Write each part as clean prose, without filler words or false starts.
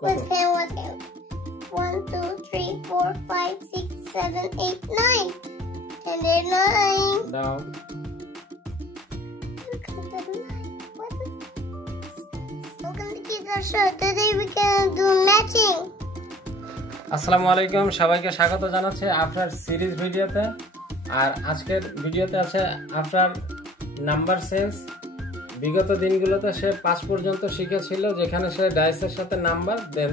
Let's count. Let's count. 1, 2, 3, 4, 5, 6, 7, 8, 9. And there's 9. Down. Look at the 9. What the? Welcome to Kids Are Show. Today we can do matching. আসসালামু আলাইকুম, সবাইকে স্বাগত জানাচ্ছি after series ভিডিওতে। আর আজকের ভিডিওতে আছে আফটার নাম্বার সেন্স। বিগত দিনগুলোতে সে 5 পর্যন্ত শিখেছিল, যেখানে সে ডাইসের সাথে নাম্বার দেন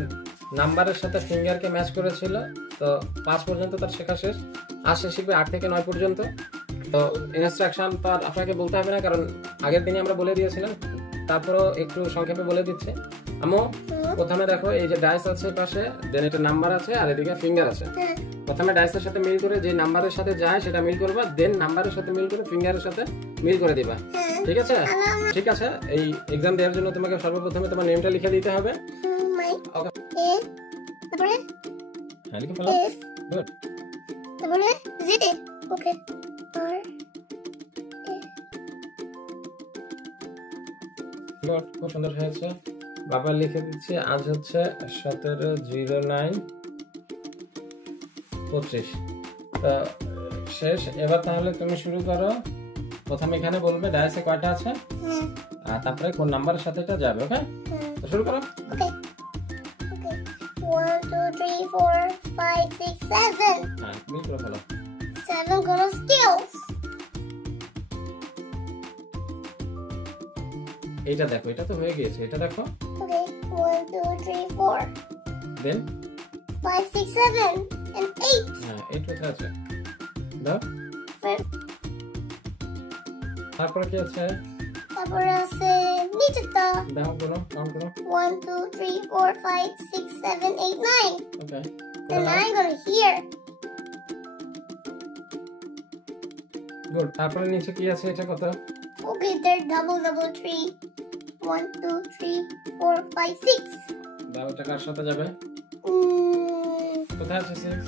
নাম্বারের সাথে ফিঙ্গারকে ম্যাচ করেছিল। তো 5 পর্যন্ত তার শেখা শেষ। আর সে শিখবে 8 থেকে 9 পর্যন্ত। তো ইনস্ট্রাকশন তো আর আপনাকে বলতে হবে না, কারণ আগের দিনে আমরা বলে দিয়েছিলাম। তারপরও একটু সংক্ষেপে বলে দিচ্ছে। আমো প্রথমে দেখো, এই যে ডাইস আছে পাশে, দেন এটা নাম্বার আছে আর এদিকে ফিঙ্গার আছে। প্রথমে ডাইসের সাথে মিল করে যে নাম্বারের সাথে যায় সেটা মিল করবা, দেন নাম্বারের সাথে মিল করে ফিঙ্গারের সাথে মিল করে দিবা। ঠিক আছে? ঠিক আছে। এই एग्जाम দেওয়ার জন্য তোমাকে সর্বপ্রথমে তোমার নেমটা লিখে দিতে হবে। ওকে, তারপরে হ্যাঁ লিখে ফেলো। গুড। তারপরে জিডি। ওকে, আর গুড, খুব সুন্দর হয়েছে। বাবা লিখে দিচ্ছি, আজ হচ্ছে 17/09/25। তো শেষ। এবার তাহলে তুমি শুরু করো। প্রথমে এখানে বলবে ডায়াসে কয়টা আছে, আর তারপরে কোন নাম্বারের সাথে এটা যাবে। ওকে, তো শুরু করো। ওকে, ওকে, 1, 2, 3, 4, 5, 6, 7. হ্যাঁ, মিল করে ফেলো। 7 gonna skills. এইটা দেখো, এটা তো হয়ে গিয়েছে। এটা দেখো। Okay, 1, 2, 3, 4, then 5, 6, 7, and 8. হ্যাঁ, 8 কোথায় আছে? দাও। তারপরে কি আছে? তারপরে আছে নিচেটা। দাও, করো, কাউন্ট করো। 1, 2, 3, 4, 5, 6, 7, 8, 9. ওকে, Then I'm gonna here. Good. তারপরে নিচে কি আছে, এটা কত? Okay, there's double 3. 1, 2, 3, 4, 5, 6. দাও, এটা কার সাথে যাবে? কোথায় আছে 6?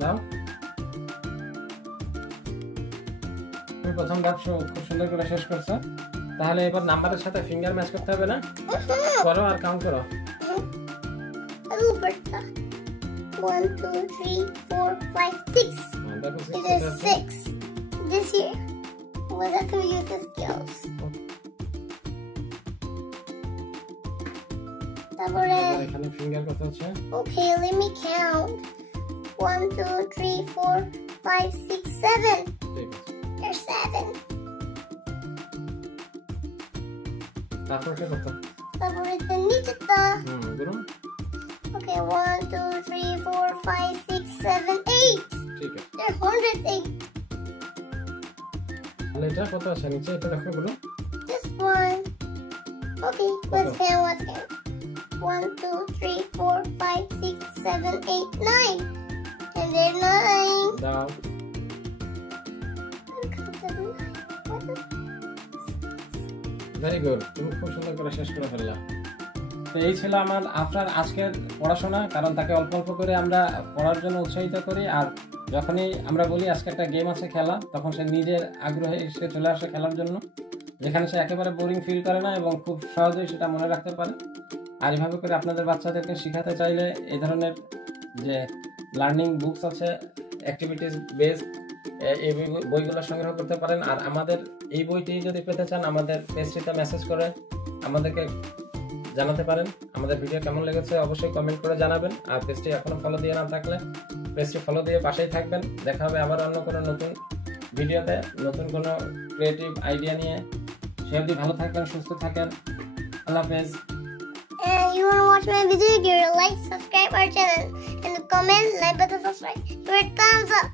দাও। তুমি প্রথম ধাপ খুব সুন্দর করে শেষ করছো। তাহলে এবার নাম্বারের সাথে ফিঙ্গার ম্যাচ করতে হবে না? করো আর কাউন্ট করো। Alberta. 1, 2, 3, 4, 5, 6. দেখো It is 6. This here. We'll have to use the skills. এখানে ফিঙ্গার কত আছে? Okay, let me count. 1, 2, 3, 4, 5, 6, 7. ঠিক আছে। There's 7. তারপরে কত? তারপরে the নিচেটা। গুরু। Okay, 1, 2, 3, 4, 5, 6, 7, 8. ঠিক আছে। There's 108. তাহলে এটা কত আছে নিচে? এটা দেখো গুরু। This one. Okay, let's count. Let's count. 1, 2, 3, 4, 5, 6, 7, 8, 9. And there's 9. দাও। ভেরি গুড, তুমি খুব সুন্দর করে শেষ করে ফেললা। তো এই ছিল আমার আফটার আজকের পড়াশোনা। কারণ তাকে অল্প অল্প করে আমরা পড়ার জন্য উৎসাহিত করি, আর যখনই আমরা বলি আজকে একটা গেম আছে খেলা, তখন সে নিজের আগ্রহে সে চলে আসে খেলার জন্য, যেখানে সে একেবারে বোরিং ফিল করে না এবং খুব সহজেই সেটা মনে রাখতে পারে। আর এইভাবে করে আপনাদের বাচ্চাদেরকে শেখাতে চাইলে এই ধরনের যে লার্নিং বুকস আছে, অ্যাক্টিভিটিস বেসড, এই বইগুলো সংগ্রহ করতে পারেন। আর আমাদের এই বইটি যদি পেতে চান, আমাদের পেজটিতে মেসেজ করে আমাদেরকে জানাতে পারেন। আমাদের ভিডিও কেমন লেগেছে অবশ্যই কমেন্ট করে জানাবেন। আর পেজটি এখনো ফলো দিয়ে না থাকলে পেজটি ফলো দিয়ে পাশেই থাকবেন। দেখা হবে আবার অন্য কোনো নতুন ভিডিওতে, নতুন কোনো ক্রিয়েটিভ আইডিয়া নিয়ে। সে অবধি ভালো থাকবেন, সুস্থ থাকেন। আল্লাহ হাফেজ। And you want to watch my video? Give it a like, subscribe our channel, and comment, like button, subscribe. Give it a thumbs up.